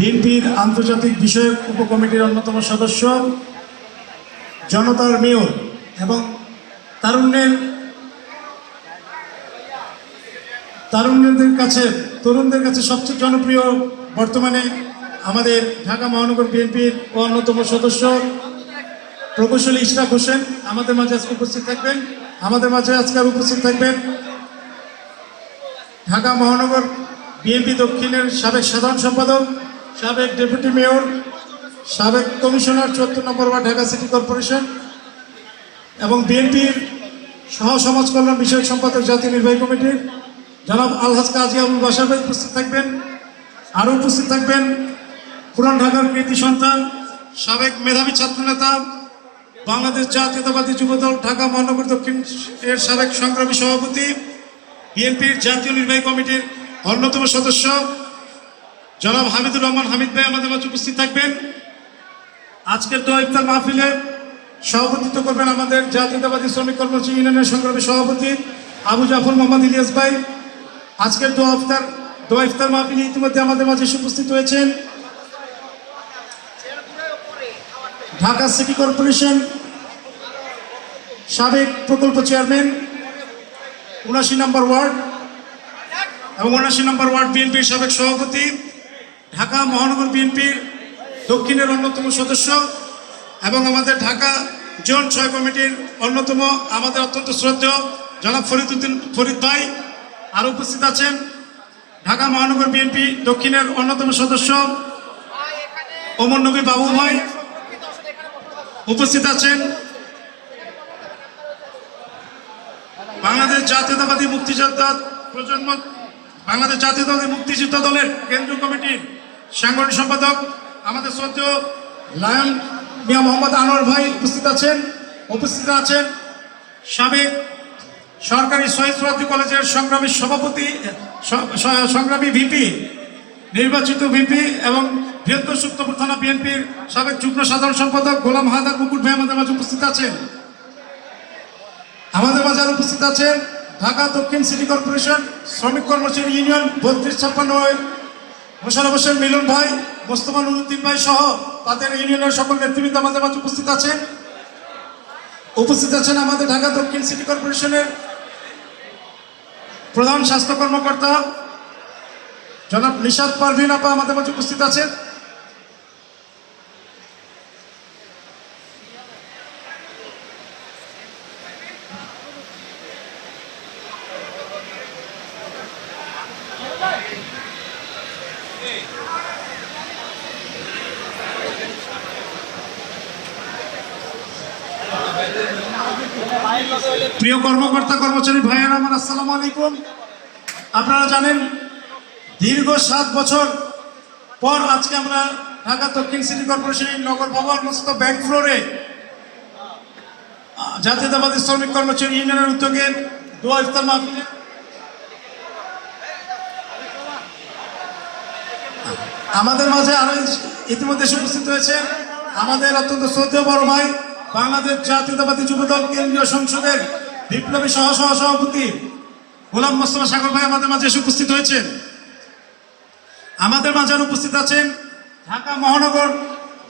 বিএনপির আন্তর্জাতিক বিষয়ক উপকমিটির অন্যতম সদস্য, জনতার মেয়র এবং তরুণদের কাছে সবচেয়ে জনপ্রিয় বর্তমানে আমাদের ঢাকা মহানগর বিএনপির অন্যতম সদস্য প্রকৌশলী ইশরাক হোসেন আমাদের মাঝে আজকে উপস্থিত থাকবেন। ঢাকা মহানগর বিএনপি দক্ষিণের সাবেক সাধারণ সম্পাদক, সাবেক ডেপুটি মেয়র, সাবেক কমিশনার ৭৪ নম্বর ওয়ার্ড ঢাকা সিটি কর্পোরেশন এবং বিএনপির সহ সমাজ কল্যাণ বিষয়ক সম্পাদক জাতীয় নির্বাহী কমিটির জনাব আলহাজ কাজী আবুল বাশার ভাই উপস্থিত থাকবেন। আরও উপস্থিত থাকবেন পুরান ঢাকার কৃতি সন্তান, সাবেক মেধাবী ছাত্রনেতা, বাংলাদেশ জাতীয়তাবাদী যুবদল ঢাকা মহানগর দক্ষিণ এর সাবেক সংগ্রামী সভাপতি, বিএনপির জাতীয় নির্বাহী কমিটির অন্যতম সদস্য জনাব হামিদুর রহমান হামিদ ভাই আমাদের মাঝে উপস্থিত থাকবেন। আজকের দোয়া ইফতার মাহফিলে সভাপতিত্ব করবেন আমাদের জাতীয়তাবাদী শ্রমিক কর্মচারী ইউনিয়নের সংগ্রামী সভাপতি আবু জাফর মোহাম্মদ ইলিয়াস ভাই। আজকের দোয়া ইফতার মাহফিলে ইতিমধ্যে আমাদের মাঝে উপস্থিত হয়েছেন ঢাকা সিটি কর্পোরেশন সাবেক প্রকল্প চেয়ারম্যান ৭৯ নম্বর ওয়ার্ড এবং ৭৯ নম্বর ওয়ার্ড বিএনপির সাবেক সভাপতি, ঢাকা মহানগর বিএনপির দক্ষিণের অন্যতম সদস্য এবং আমাদের ঢাকা জোন ৬ কমিটির অন্যতম আমাদের অত্যন্ত শ্রদ্ধেয় জনাব ফরিদ ভাই। আর উপস্থিত আছেন ঢাকা মহানগর বিএনপি দক্ষিণের অন্যতম সদস্য ওমর নবী বাবু ভাই। উপস্থিত আছেন বাংলাদেশ জাতীয়তাবাদী মুক্তিযোদ্ধা দলের কেন্দ্রীয় কমিটির সাংগঠনিক সম্পাদক আমাদের শ্রদ্ধেয় লায়ন মিয়া মোহাম্মদ আনোয়ার ভাই উপস্থিত আছেন সাবেক সরকারি শহীদ সোহরাওয়ার্দী কলেজের সংগ্রামী ভিপি, নির্বাচিত ভিপি এবং বৃহত্তর সূত্রপুর থানা বিএনপির সাবেক যুগ্ম সাধারণ সম্পাদক গোলাম হায়দার মুকুট ভাই আমাদের মাঝে উপস্থিত আছেন। আমাদের মাঝে আর উপস্থিত আছেন ঢাকা দক্ষিণ সিটি কর্পোরেশন শ্রমিক কর্মচারী ইউনিয়ন ৩২-৫৬ মোশাররফ হোসেন মিলন ভাই, মোস্তফা নুরুদ্দিন ভাই সহ তাদের ইউনিয়নের সকল নেতৃবৃন্দ আমাদের মাঝে উপস্থিত আছেন আমাদের ঢাকা দক্ষিণ সিটি কর্পোরেশনের প্রধান স্বাস্থ্য কর্মকর্তা জনাব নিশাদ পারভিন আপা আমাদের মাঝে উপস্থিত আছেন। প্রিয় কর্মকর্তা কর্মচারী ভাইয়েরা আমার আসসালামু আলাইকুম। আপনারা জানেন দীর্ঘ ৭ বছর পর আজকে আমরা ঢাকা দক্ষিণ সিটি কর্পোরেশনের নগর ভবন মস্ত ব্যাংক ফ্লোরে জাতীয়তাবাদী শ্রমিক কর্মচারী ইউনিয়নের উদ্যোগে দোয়া ইফতার মাহফিলে আমাদের মাঝে আরো ইতিমধ্যে উপস্থিত হয়েছে আমাদের অত্যন্ত শ্রদ্ধেয় বড় ভাই, বাংলাদেশ জাতীয়তাবাদী যুবদল কেন্দ্রীয় সংসদের বিপ্লবী সভাপতি গোলাম মোস্তফা সাগর ভাই আমাদের মাঝে উপস্থিত হয়েছেন। আমাদের মাঝে উপস্থিত আছেন ঢাকা মহানগর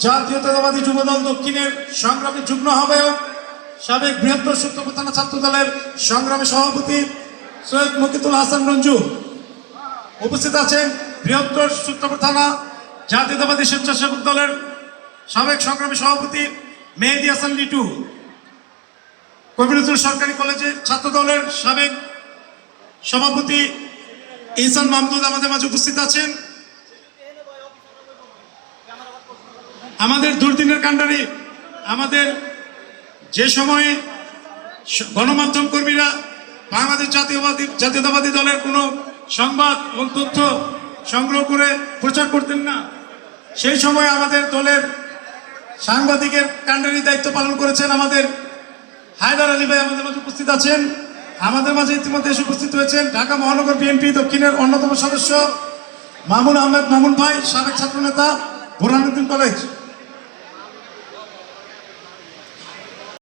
জাতীয়তাবাদী যুবদল দক্ষিণের সংগ্রামী যুগ্ম আহ্বায়ক, সাবেক বৃহত্তর সূত্রপুর থানা ছাত্র দলের সংগ্রামী সভাপতি সৈয়দ মুকিতুল হাসান রঞ্জু। উপস্থিত আছেন বৃহত্তর সূত্রপুর থানা জাতীয়তাবাদী স্বেচ্ছাসেবক দলের সাবেক সংগ্রামী সভাপতি মেহেদি হাসান লিটু, কবিরুল সরকারি কলেজের ছাত্র দলের সাবেক সভাপতি ইহসান মাহমুদ আমাদের মাঝে উপস্থিত আছেন। আমাদের দুর্দিনের কাণ্ডারি, আমাদের যে সময়ে গণমাধ্যম কর্মীরা বাংলাদেশ জাতীয়তাবাদী দলের কোনো সংবাদ এবং তথ্য সংগ্রহ করে প্রচার করতেন না, সেই সময় আমাদের দলের সাংবাদিকের কাণ্ডারি দায়িত্ব পালন করেছেন আমাদের হায়দার আলী ভাই আমাদের মাঝে উপস্থিত আছেন। আমাদের মাঝে ইতিমধ্যে উপস্থিত হয়েছেন ঢাকা মহানগর বিএনপি দক্ষিণের অন্যতম সদস্য মামুন আহমেদ মামুন ভাই, সাবেক ছাত্রনেতা বোরহানুদ্দিন কলেজ।